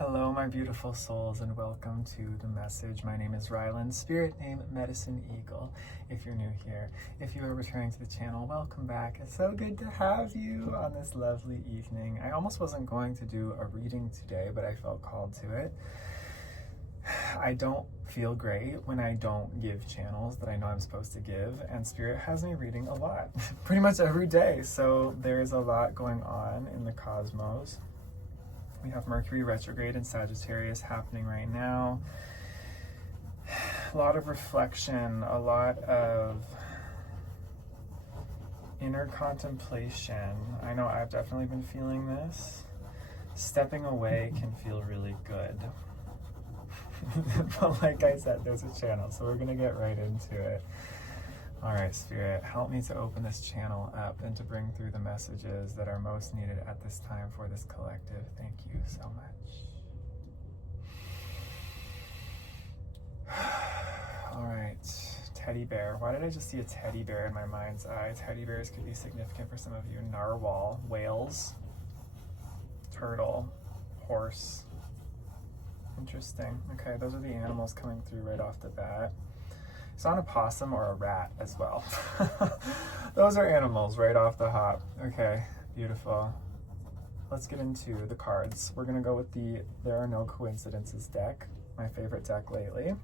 Hello, my beautiful souls, and welcome to the message. My name is Rylan, spirit name Medicine Eagle. If you're new here, if you are returning to the channel, welcome back. It's so good to have you on this lovely evening. I almost wasn't going to do a reading today, but I felt called to it. I don't feel great when I don't give channels that I know I'm supposed to give, and Spirit has me reading a lot, pretty much every day. So there's a lot going on in the cosmos. We have Mercury retrograde in Sagittarius happening right now. A lot of reflection, a lot of inner contemplation. I know I've definitely been feeling this. Stepping away can feel really good. But like I said, there's a channel, so we're going to get right into it. All right, Spirit, help me to open this channel up and to bring through the messages that are most needed at this time for this collective. Thank you so much. All right, teddy bear. Why did I just see a teddy bear in my mind's eye? Teddy bears could be significant for some of you. Narwhal, whales, turtle, horse. Interesting. Okay, those are the animals coming through right off the bat. Saw an opossum or a rat as well. Those are animals right off the hop. Okay, beautiful. Let's get into the cards. We're gonna go with the There Are No Coincidences deck, my favorite deck lately.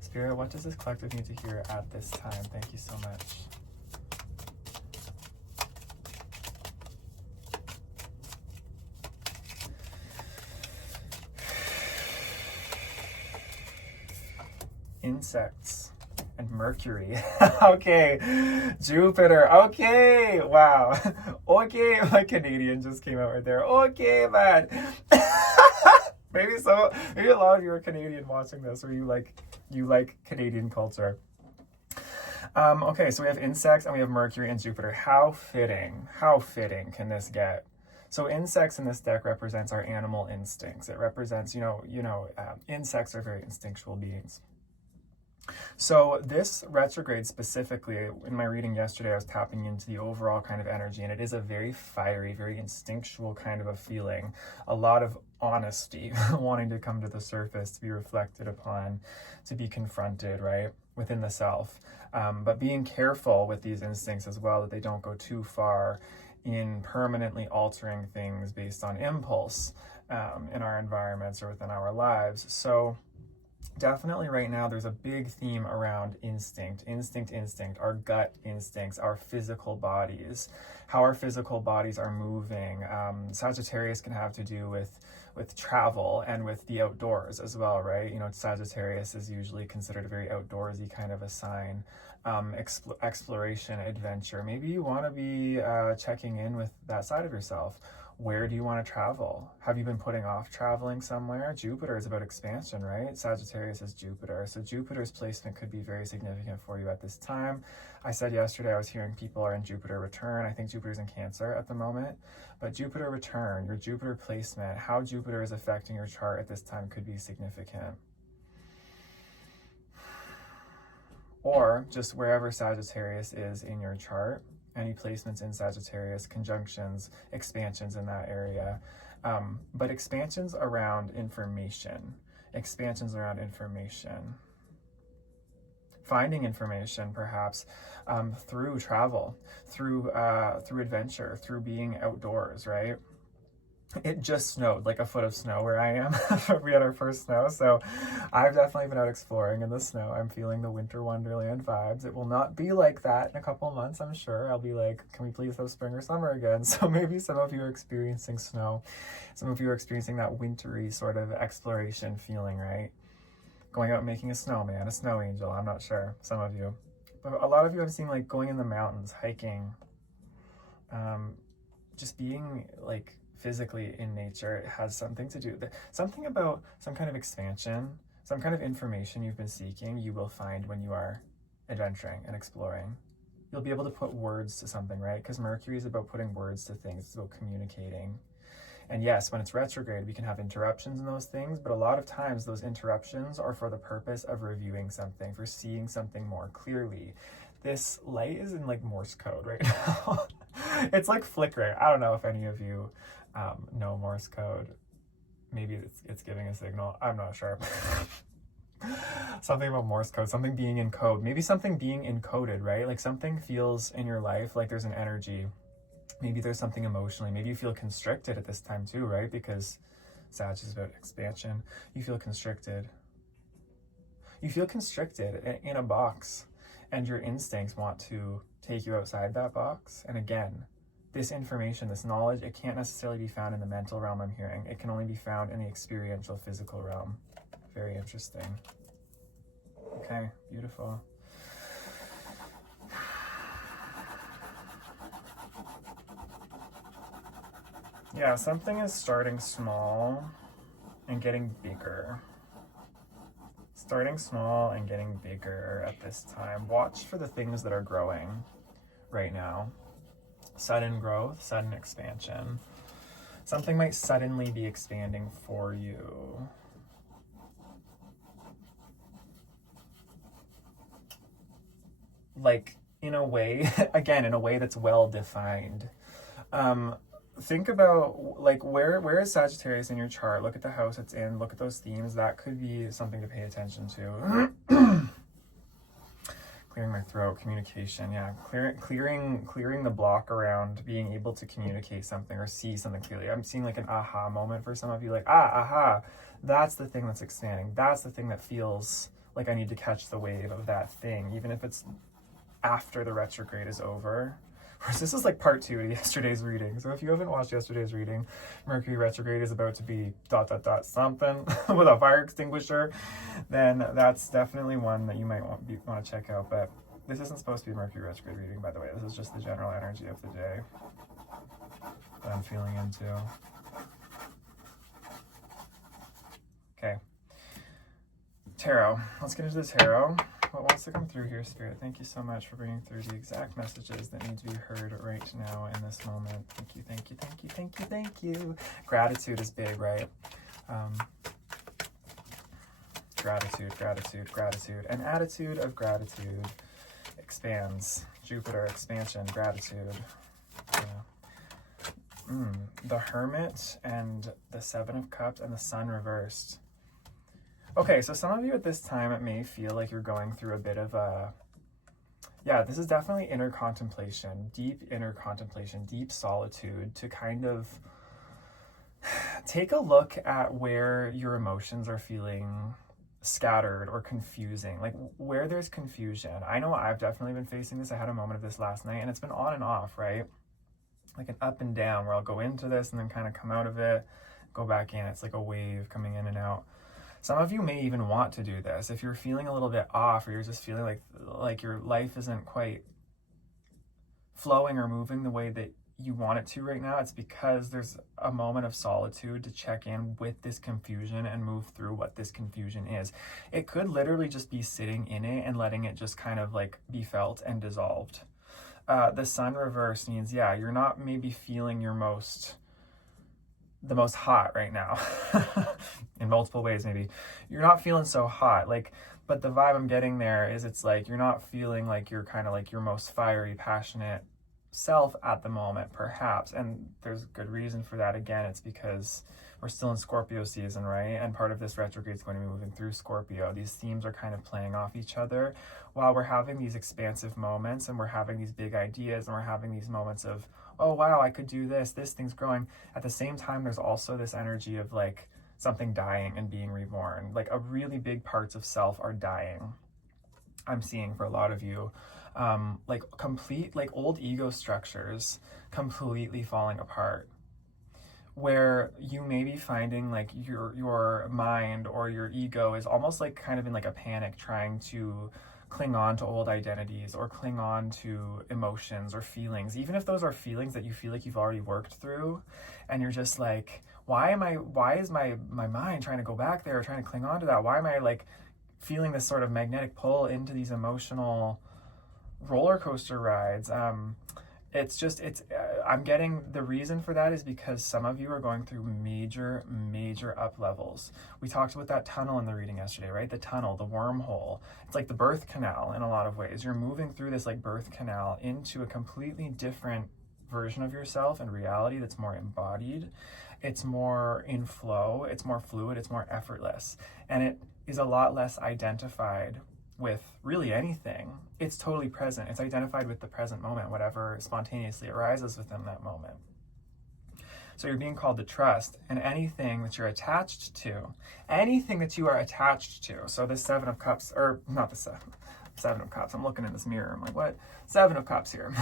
Spirit, what does this collective need to hear at this time? Thank you so much. Insects and Mercury. Okay, Jupiter. Okay, wow. Okay, my Canadian just came out right there. Okay, man. Maybe a lot of you are Canadian watching this, or you like Canadian culture. Okay, so we have insects and we have Mercury and Jupiter. How fitting can this get? So insects in this deck represents our animal instincts. It represents, insects are very instinctual beings. So this retrograde specifically, in my reading yesterday, I was tapping into the overall kind of energy, and it is a very fiery, very instinctual kind of a feeling. A lot of honesty wanting to come to the surface, to be reflected upon, to be confronted, right, within the self. But being careful with these instincts as well, that they don't go too far in permanently altering things based on impulse in our environments or within our lives. So definitely right now there's a big theme around instinct, our gut instincts, our physical bodies, how our physical bodies are moving. Sagittarius can have to do with travel and with the outdoors as well, right? Sagittarius is usually considered a very outdoorsy kind of a sign. Exploration, adventure. Maybe you want to be checking in with that side of yourself. Where do you want to travel? Have you been putting off traveling somewhere? Jupiter is about expansion, right? Sagittarius is Jupiter. So Jupiter's placement could be very significant for you at this time. I said yesterday I was hearing people are in Jupiter return. I think Jupiter's in Cancer at the moment. But Jupiter return, your Jupiter placement, how Jupiter is affecting your chart at this time could be significant. Or just wherever Sagittarius is in your chart. Any placements in Sagittarius, conjunctions, expansions in that area. But expansions around information. Finding information, perhaps, through travel, through adventure, through being outdoors, right? It just snowed, like a foot of snow where I am. We had our first snow, so I've definitely been out exploring in the snow. I'm feeling the winter wonderland vibes. It will not be like that in a couple of months, I'm sure. I'll be like, can we please have spring or summer again? So maybe some of you are experiencing snow. Some of you are experiencing that wintry sort of exploration feeling, right? Going out and making a snowman, a snow angel, I'm not sure, some of you. But a lot of you I've seen like going in the mountains, hiking, just being like physically in nature. It has something to do, something about some kind of expansion, some kind of information you've been seeking, you will find when you are adventuring and exploring. You'll be able to put words to something, right? Because Mercury is about putting words to things, it's about communicating. And yes, when it's retrograde, we can have interruptions in those things, but a lot of times those interruptions are for the purpose of reviewing something, for seeing something more clearly. This light is in like Morse code right now. It's like flickering. I don't know if any of you know Morse code. maybe it's giving a signal. I'm not sure. Something about Morse code, something being in code, maybe something being encoded, right? Like something feels in your life like there's an energy. Maybe there's something emotionally. Maybe you feel constricted at this time too, right? Because Sag is about expansion. You feel constricted. You feel constricted in a box, and your instincts want to take you outside that box. And again, this information, this knowledge, it can't necessarily be found in the mental realm I'm hearing. It can only be found in the experiential physical realm. Very interesting. Okay, beautiful. Yeah, something is starting small and getting bigger. Starting small and getting bigger at this time. Watch for the things that are growing right now. Sudden growth, sudden expansion. Something might suddenly be expanding for you. Like in a way, again, in a way that's well defined. Think about like where is Sagittarius in your chart? Look at the house it's in, look at those themes. That could be something to pay attention to. Clearing my throat, communication, yeah. Clearing the block around being able to communicate something or see something clearly. I'm seeing like an aha moment for some of you, like, aha, that's the thing that's expanding. That's the thing that feels like I need to catch the wave of that thing, even if it's after the retrograde is over. Whereas this is like part 2 of yesterday's reading. So if you haven't watched yesterday's reading, Mercury retrograde is about to be ... something with a fire extinguisher, then that's definitely one that you might want to check out. But this isn't supposed to be Mercury retrograde reading, by the way. This is just the general energy of the day that I'm feeling into. Okay. Tarot. Let's get into the tarot. What wants to come through here, Spirit? Thank you so much for bringing through the exact messages that need to be heard right now in this moment. Thank you, thank you, thank you, thank you, thank you. Gratitude is big, right? Gratitude, gratitude, gratitude. An attitude of gratitude expands. Jupiter, expansion, gratitude. Yeah. The Hermit and the Seven of Cups and the Sun reversed. Okay, so some of you at this time, it may feel like you're going through a bit of a, yeah, this is definitely inner contemplation, deep solitude to kind of take a look at where your emotions are feeling scattered or confusing, like where there's confusion. I know I've definitely been facing this. I had a moment of this last night, and it's been on and off, right? Like an up and down where I'll go into this and then kind of come out of it, go back in. It's like a wave coming in and out. Some of you may even want to do this. If you're feeling a little bit off, or you're just feeling like your life isn't quite flowing or moving the way that you want it to right now, it's because there's a moment of solitude to check in with this confusion and move through what this confusion is. It could literally just be sitting in it and letting it just kind of like be felt and dissolved. The Sun reverse means, yeah, you're not maybe feeling the most hot right now in multiple ways. Maybe you're not feeling so hot, like, but the vibe I'm getting there is it's like you're not feeling like you're kind of like your most fiery, passionate self at the moment, perhaps. And there's good reason for that. Again, it's because we're still in Scorpio season, right? And part of this retrograde is going to be moving through Scorpio. These themes are kind of playing off each other while we're having these expansive moments, and we're having these big ideas, and we're having these moments of, oh wow, I could do this thing's growing. At the same time, there's also this energy of like something dying and being reborn. Like a really big parts of self are dying, I'm seeing for a lot of you. Like complete, like old ego structures completely falling apart, where you may be finding like your mind or your ego is almost like kind of in like a panic, trying to cling on to old identities or cling on to emotions or feelings, even if those are feelings that you feel like you've already worked through, and you're just like, why is my mind trying to go back there or trying to cling on to that? Why am I like feeling this sort of magnetic pull into these emotional roller coaster rides? I'm getting the reason for that is because some of you are going through major up levels. We talked about that tunnel in the reading yesterday, right? The tunnel, the wormhole. It's like the birth canal in a lot of ways. You're moving through this like birth canal into a completely different version of yourself and reality that's more embodied. It's more in flow, it's more fluid, it's more effortless, and it is a lot less identified with really anything. It's totally present. It's identified with the present moment, whatever spontaneously arises within that moment. So you're being called to trust, and anything that you're attached to, anything that you are attached to. So this Seven of Cups, or not the Seven of Cups, I'm looking in this mirror, I'm like, what? Seven of Cups here.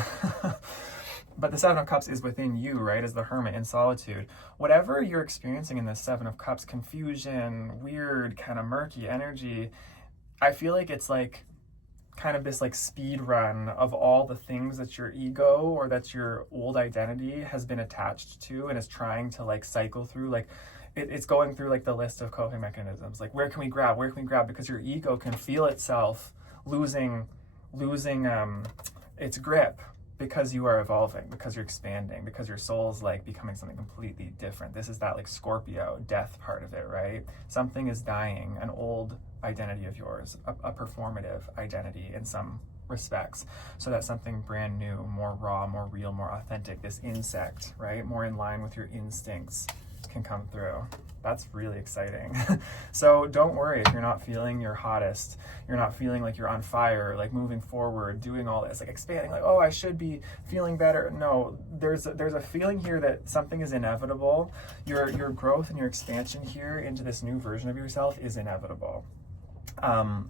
But the Seven of Cups is within you, right? As the hermit in solitude. Whatever you're experiencing in this Seven of Cups, confusion, weird, kind of murky energy, I feel like it's like kind of this like speed run of all the things that your ego or that your old identity has been attached to and is trying to like cycle through. Like it's going through like the list of coping mechanisms. Like where can we grab? Because your ego can feel itself losing its grip, because you are evolving, because you're expanding, because your soul's like becoming something completely different. This is that like Scorpio death part of it, right? Something is dying, an old identity of yours, a performative identity in some respects, so that something brand new, more raw, more real, more authentic, this insect, right? More in line with your instincts can come through. That's really exciting. So don't worry if you're not feeling your hottest, you're not feeling like you're on fire, like moving forward, doing all this, like expanding, like, oh, I should be feeling better. No, there's a feeling here that something is inevitable. Your growth and your expansion here into this new version of yourself is inevitable.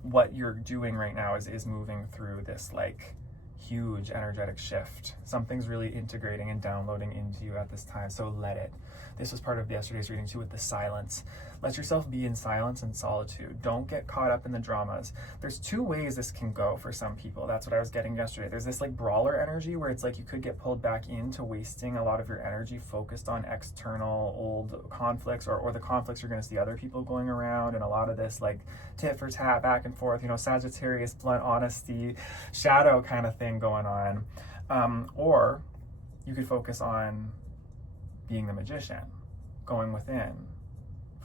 What you're doing right now is moving through this like huge energetic shift. Something's really integrating and downloading into you at this time, so let it. This was part of yesterday's reading too, with the silence. Let yourself be in silence and solitude. Don't get caught up in the dramas. There's two ways this can go for some people. That's what I was getting yesterday. There's this like brawler energy where it's like you could get pulled back into wasting a lot of your energy focused on external old conflicts, or the conflicts you're going to see other people going around, and a lot of this like tit for tat, back and forth, Sagittarius, blunt honesty, shadow kind of thing going on. Or you could focus on being the magician, going within,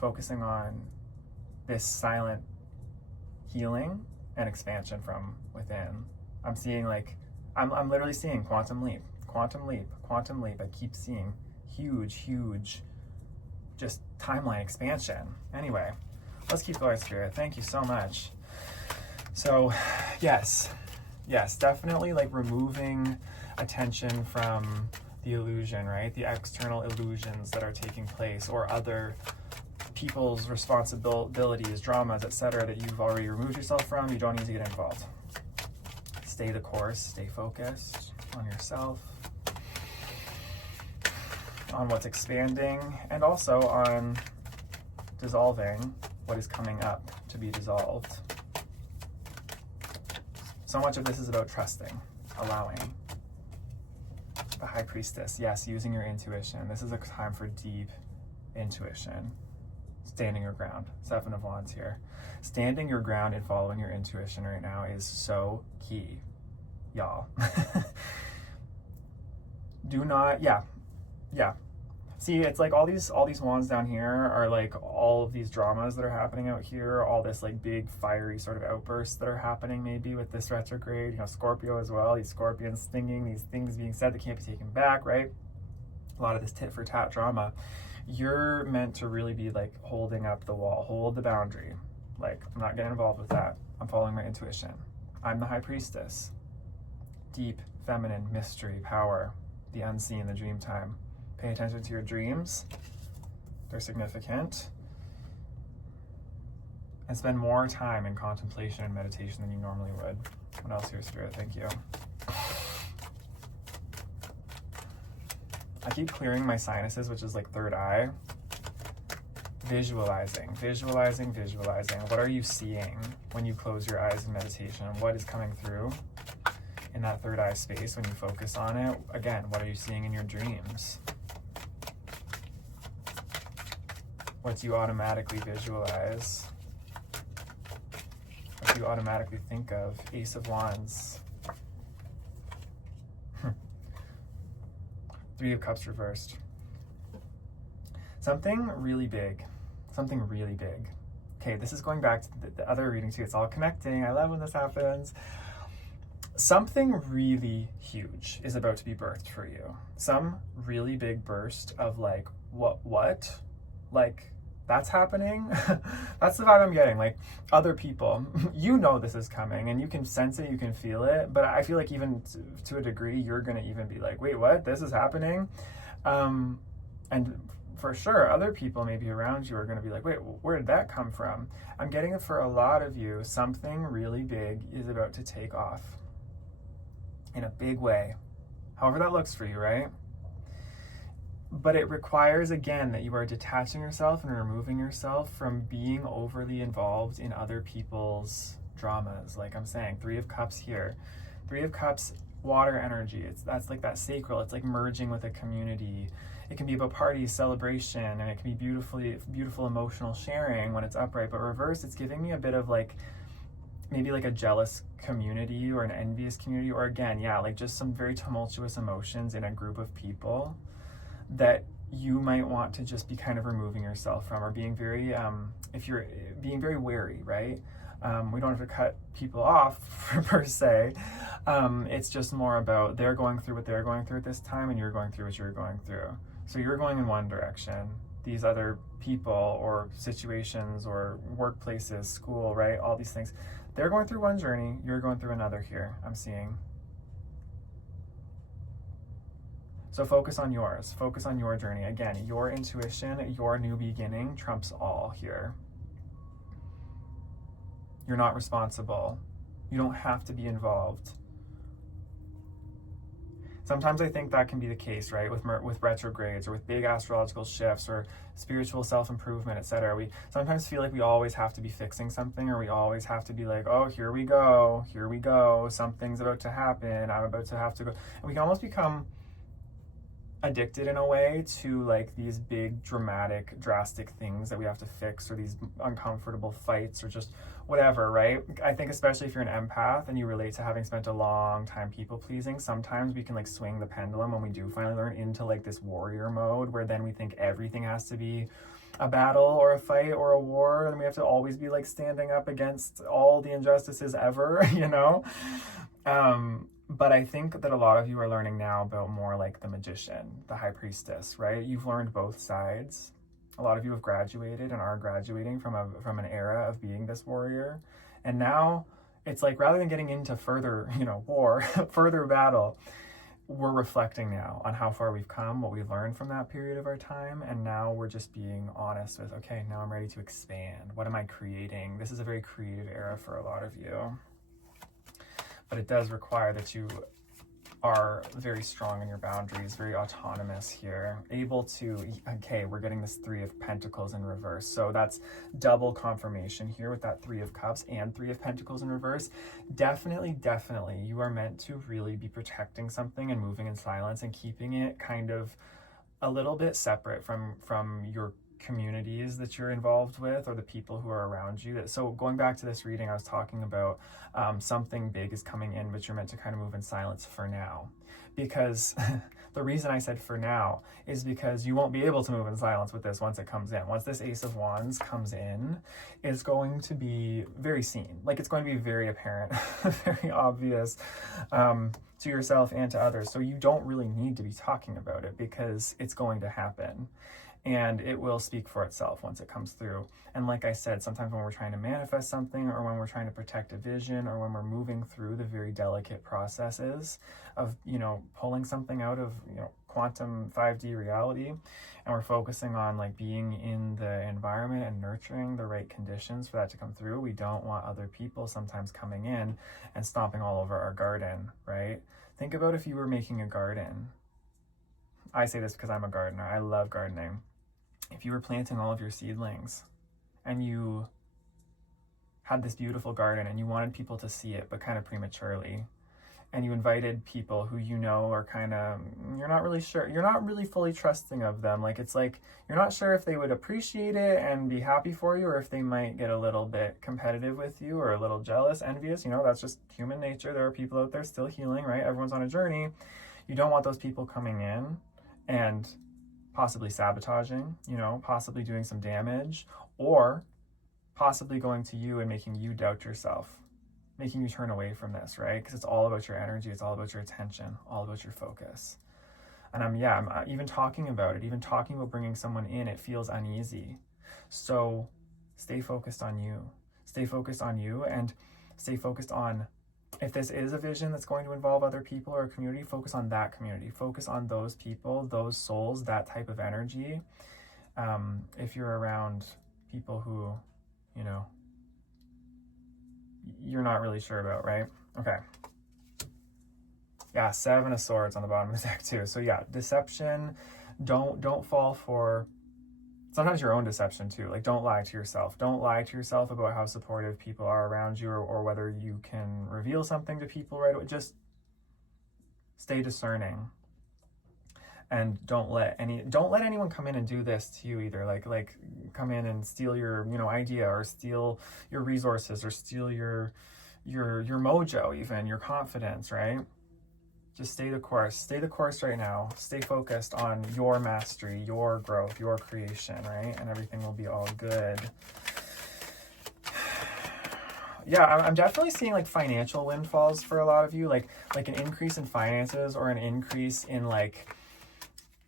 focusing on this silent healing and expansion from within. I'm seeing I'm literally seeing quantum leap. I keep seeing huge, just timeline expansion. Anyway, let's keep going, Spirit. Thank you so much. So, yes, definitely like removing attention from the illusion, right? The external illusions that are taking place, or other people's responsibilities, dramas, etc., that you've already removed yourself from. You don't need to get involved. Stay the course, stay focused on yourself, on what's expanding, and also on dissolving what is coming up to be dissolved. So much of this is about trusting, allowing. The High Priestess, yes, using your intuition. This is a time for deep intuition. Standing your ground. Seven of Wands here. Standing your ground and following your intuition right now is so key, y'all. Do not, yeah. See, it's like all these wands down here are like all of these dramas that are happening out here, all this like big fiery sort of outbursts that are happening maybe with this retrograde, Scorpio as well, these scorpions stinging, these things being said that can't be taken back, right? A lot of this tit for tat drama. You're meant to really be like holding up the wall, hold the boundary. Like, I'm not getting involved with that. I'm following my intuition. I'm the High Priestess. Deep, feminine, mystery, power, the unseen, the dream time. Pay attention to your dreams. They're significant. And spend more time in contemplation and meditation than you normally would. What else here, Spirit? Thank you. I keep clearing my sinuses, which is like third eye. Visualizing. What are you seeing when you close your eyes in meditation? What is coming through in that third eye space when you focus on it? Again, what are you seeing in your dreams? What do you automatically visualize? What do you automatically think of? Ace of Wands. Three of Cups reversed. Something really big. Okay, this is going back to the other reading too. It's all connecting. I love when this happens. Something really huge is about to be birthed for you. Some really big burst of like, what? Like, that's happening? That's the vibe I'm getting. Like, other people, you know this is coming and you can sense it, you can feel it, but I feel like even to a degree, you're gonna even be like, wait, what? This is happening? And for sure, other people maybe around you are gonna be like, wait, where did that come from? I'm getting it for a lot of you, something really big is about to take off in a big way, however that looks for you, right? But it requires, again, that you are detaching yourself and removing yourself from being overly involved in other people's dramas. Like I'm saying, Three of Cups here. Three of Cups, water energy. That's like that sacral. It's like merging with a community. It can be about parties, celebration, and it can be beautiful emotional sharing when it's upright. But reverse, it's giving me a bit of like, maybe like a jealous community or an envious community, or again, yeah, like just some very tumultuous emotions in a group of people that you might want to just be kind of removing yourself from, or being very, if you're being very wary, right? We don't have to cut people off per se. It's just more about they're going through what they're going through at this time, and you're going through what you're going through. So you're going in one direction. These other people or situations or workplaces, school, right? All these things. They're going through one journey, you're going through another here, I'm seeing. So focus on yours, focus on your journey. Again, your intuition, your new beginning trumps all here. You're not responsible. You don't have to be involved. Sometimes I think that can be the case, right? With retrogrades or with big astrological shifts or spiritual self-improvement, etc. We sometimes feel like we always have to be fixing something, or we always have to be like, oh, here we go, something's about to happen, I'm about to have to go. And we can almost become addicted in a way to like these big dramatic drastic things that we have to fix, or these uncomfortable fights, or just whatever, right? I think especially if you're an empath and you relate to having spent a long time people pleasing, sometimes we can like swing the pendulum when we do finally learn into like this warrior mode, where then we think everything has to be a battle or a fight or a war, and we have to always be like standing up against all the injustices ever, you know? But I think that a lot of you are learning now about more like the magician, the high priestess, right? You've learned both sides. A lot of you have graduated and are graduating from an era of being this warrior. And now it's like, rather than getting into further, war, further battle, we're reflecting now on how far we've come, what we've learned from that period of our time. And now we're just being honest with, okay, now I'm ready to expand. What am I creating? This is a very creative era for a lot of you. But it does require that you are very strong in your boundaries, very autonomous here, able to, okay, we're getting this Three of Pentacles in reverse. So that's double confirmation here with that Three of Cups and Three of Pentacles in reverse. Definitely, you are meant to really be protecting something and moving in silence and keeping it kind of a little bit separate from your communities that you're involved with, or the people who are around you. So going back to this reading, I was talking about something big is coming in, but you're meant to kind of move in silence for now. Because the reason I said for now is because you won't be able to move in silence with this once it comes in. Once this Ace of Wands comes in, it's going to be very seen. Like, it's going to be very apparent, very obvious to yourself and to others. So you don't really need to be talking about it, because it's going to happen. And it will speak for itself once it comes through. And like I said, sometimes when we're trying to manifest something, or when we're trying to protect a vision, or when we're moving through the very delicate processes of, pulling something out of, quantum 5D reality, and we're focusing on like being in the environment and nurturing the right conditions for that to come through, we don't want other people sometimes coming in and stomping all over our garden, right? Think about if you were making a garden. I say this because I'm a gardener. I love gardening. If you were planting all of your seedlings and you had this beautiful garden and you wanted people to see it, but kind of prematurely, and you invited people who are kind of, you're not really sure, you're not really fully trusting of them. Like, it's like, you're not sure if they would appreciate it and be happy for you, or if they might get a little bit competitive with you, or a little jealous, envious. That's just human nature. There are people out there still healing, right? Everyone's on a journey. You don't want those people coming in and possibly sabotaging, possibly doing some damage, or possibly going to you and making you doubt yourself. making you turn away from this, right? Because it's all about your energy, it's all about your attention, all about your focus. And I'm even talking about it, even talking about bringing someone in, it feels uneasy. So stay focused on you. Stay focused on you, and stay focused on, if this is a vision that's going to involve other people or a community, focus on that community. Focus on those people, those souls, that type of energy. If you're around people who, you know, you're not really sure about, right? Okay. Yeah, 7 of Swords on the bottom of the deck too. So yeah, deception. Don't fall for sometimes your own deception too. Like, don't lie to yourself. Don't lie to yourself about how supportive people are around you, or whether you can reveal something to people right away. Just stay discerning. And don't let anyone come in and do this to you either. Like come in and steal your, you know, idea, or steal your resources, or steal your mojo, even your confidence, right? Just stay the course. Stay the course right now. Stay focused on your mastery, your growth, your creation, right? And everything will be all good. Yeah, I'm definitely seeing like financial windfalls for a lot of you, like an increase in finances, or an increase in like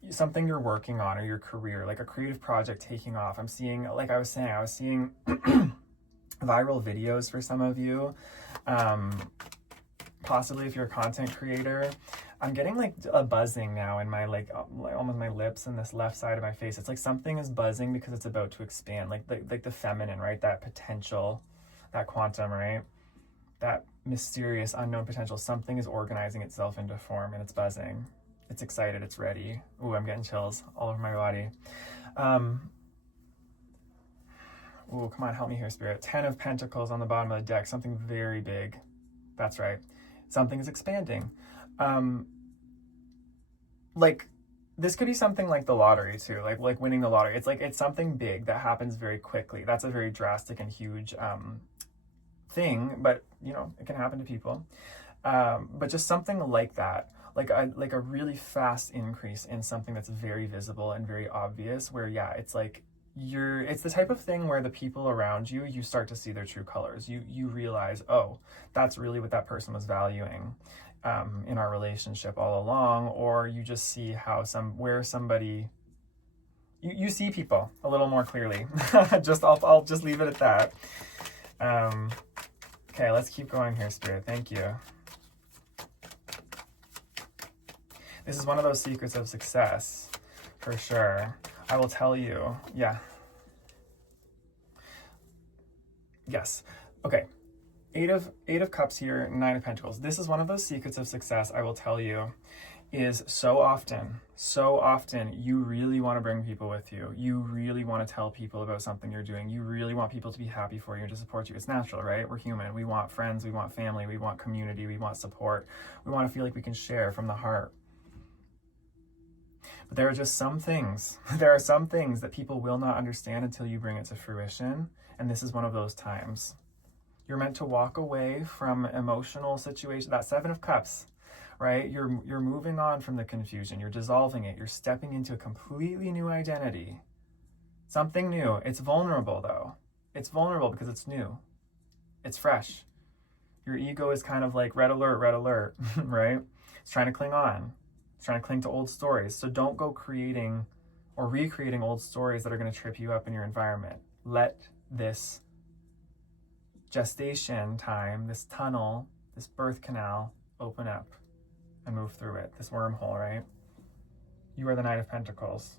something you're working on, or your career, like a creative project taking off. I'm seeing, like I was seeing viral videos for some of you. Possibly if you're a content creator. I'm getting like a buzzing now in my like almost my lips and this left side of my face. It's like something is buzzing because it's about to expand, like the feminine, right? That potential, that quantum, right? That mysterious unknown potential. Something is organizing itself into form, and it's buzzing. It's excited. It's ready. Ooh, I'm getting chills all over my body. Ooh, come on, help me here, Spirit. 10 of Pentacles on the bottom of the deck. Something very big. That's right. Something is expanding. Like, this could be something like the lottery too, like winning the lottery. It's something big that happens very quickly. That's a very drastic and huge thing, but you know, it can happen to people. But just something like that, like a really fast increase in something that's very visible and very obvious, where yeah, it's like it's the type of thing where the people around you, you start to see their true colors. You realize, oh, that's really what that person was valuing in our relationship all along. Or you just see how somebody, you see people a little more clearly. I'll just leave it at that. Okay, let's keep going here, Spirit. Thank you. This is one of those secrets of success, for sure. I will tell you, yeah. Yes. Okay. 8 of Cups here, 9 of Pentacles. This is one of those secrets of success, I will tell you, is so often you really want to bring people with you. You really want to tell people about something you're doing. You really want people to be happy for you and to support you. It's natural, right? We're human. We want friends, we want family, we want community, we want support. We want to feel like we can share from the heart. But there are just some things that people will not understand until you bring it to fruition. And this is one of those times. You're meant to walk away from emotional situations. That 7 of Cups, right? You're moving on from the confusion. You're dissolving it. You're stepping into a completely new identity. Something new. It's vulnerable though. It's vulnerable because it's new. It's fresh. Your ego is kind of like red alert, right? It's trying to cling on. It's trying to cling to old stories. So don't go creating or recreating old stories that are going to trip you up in your environment. Let this gestation time, this tunnel, this birth canal open up and move through it. This wormhole, right? You are the Knight of Pentacles.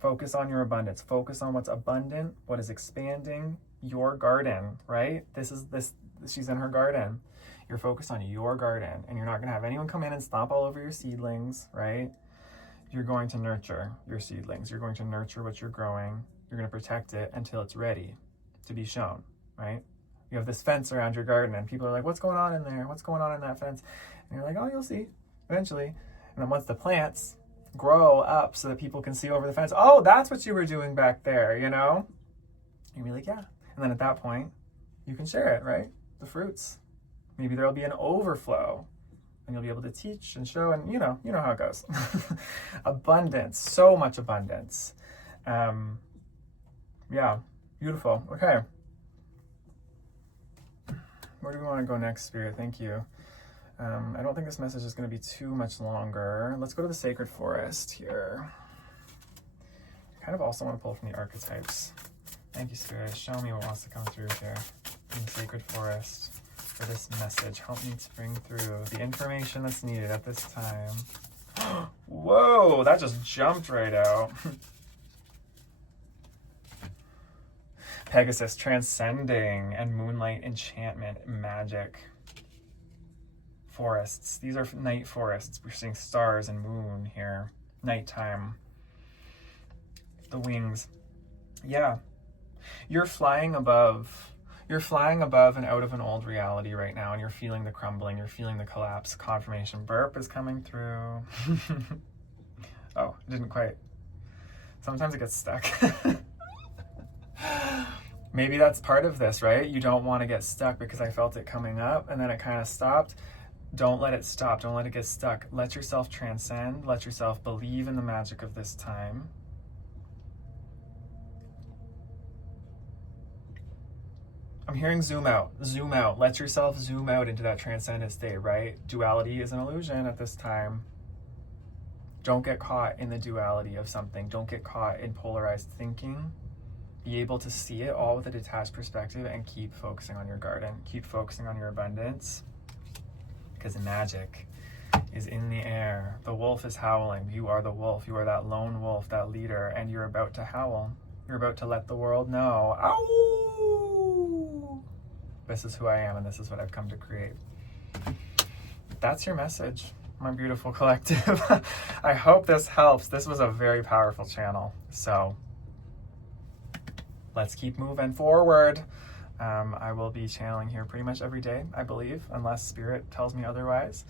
Focus on your abundance. Focus on what's abundant, what is expanding, your garden, right? She's in her garden. You're focused on your garden, and you're not going to have anyone come in and stomp all over your seedlings, right? You're going to nurture your seedlings. You're going to nurture what you're growing. You're going to protect it until it's ready to be shown, right? You have this fence around your garden, and people are like, what's going on in there? What's going on in that fence? And you're like, oh, you'll see eventually. And then once the plants grow up so that people can see over the fence, oh, that's what you were doing back there, you know? You'll be like, yeah. And then at that point, you can share it, right? The fruits. Maybe there'll be an overflow, and you'll be able to teach and show, and you know how it goes. Abundance, so much abundance. Yeah, beautiful. Okay. Where do we want to go next, Spirit? Thank you. I don't think this message is going to be too much longer. Let's go to the sacred forest here. I kind of also want to pull from the archetypes. Thank you, Spirit. Show me what wants to come through here in the sacred forest for this message. Help me to bring through the information that's needed at this time. Whoa, that just jumped right out. Pegasus, transcending, and moonlight, enchantment, magic. Forests. These are night forests. We're seeing stars and moon here. Nighttime. The wings. Yeah. You're flying above and out of an old reality right now, and you're feeling the crumbling, you're feeling the collapse. Confirmation burp is coming through. Oh, it didn't quite. Sometimes it gets stuck. Maybe that's part of this, right? You don't want to get stuck because I felt it coming up and then it kind of stopped. Don't let it stop. Don't let it get stuck. Let yourself transcend. Let yourself believe in the magic of this time. I'm hearing zoom out. Zoom out. Let yourself zoom out into that transcendent state, right? Duality is an illusion at this time. Don't get caught in the duality of something. Don't get caught in polarized thinking. Be able to see it all with a detached perspective and keep focusing on your garden. Keep focusing on your abundance. Because magic is in the air. The wolf is howling. You are the wolf. You are that lone wolf, that leader, and you're about to howl. You're about to let the world know. Ow! This is who I am, and this is what I've come to create. That's your message, my beautiful collective. I hope this helps. This was a very powerful channel. So let's keep moving forward. I will be channeling here pretty much every day, I believe, unless Spirit tells me otherwise.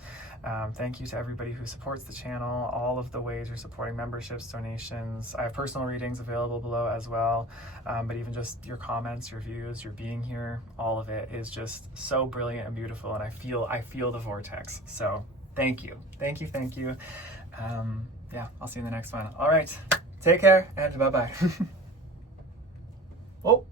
Thank you to everybody who supports the channel, all of the ways you're supporting memberships, donations. I have personal readings available below as well, but even just your comments, your views, your being here, all of it is just so brilliant and beautiful, and I feel the vortex. So thank you. Yeah, I'll see you in the next one. All right, take care, and bye-bye. Oh.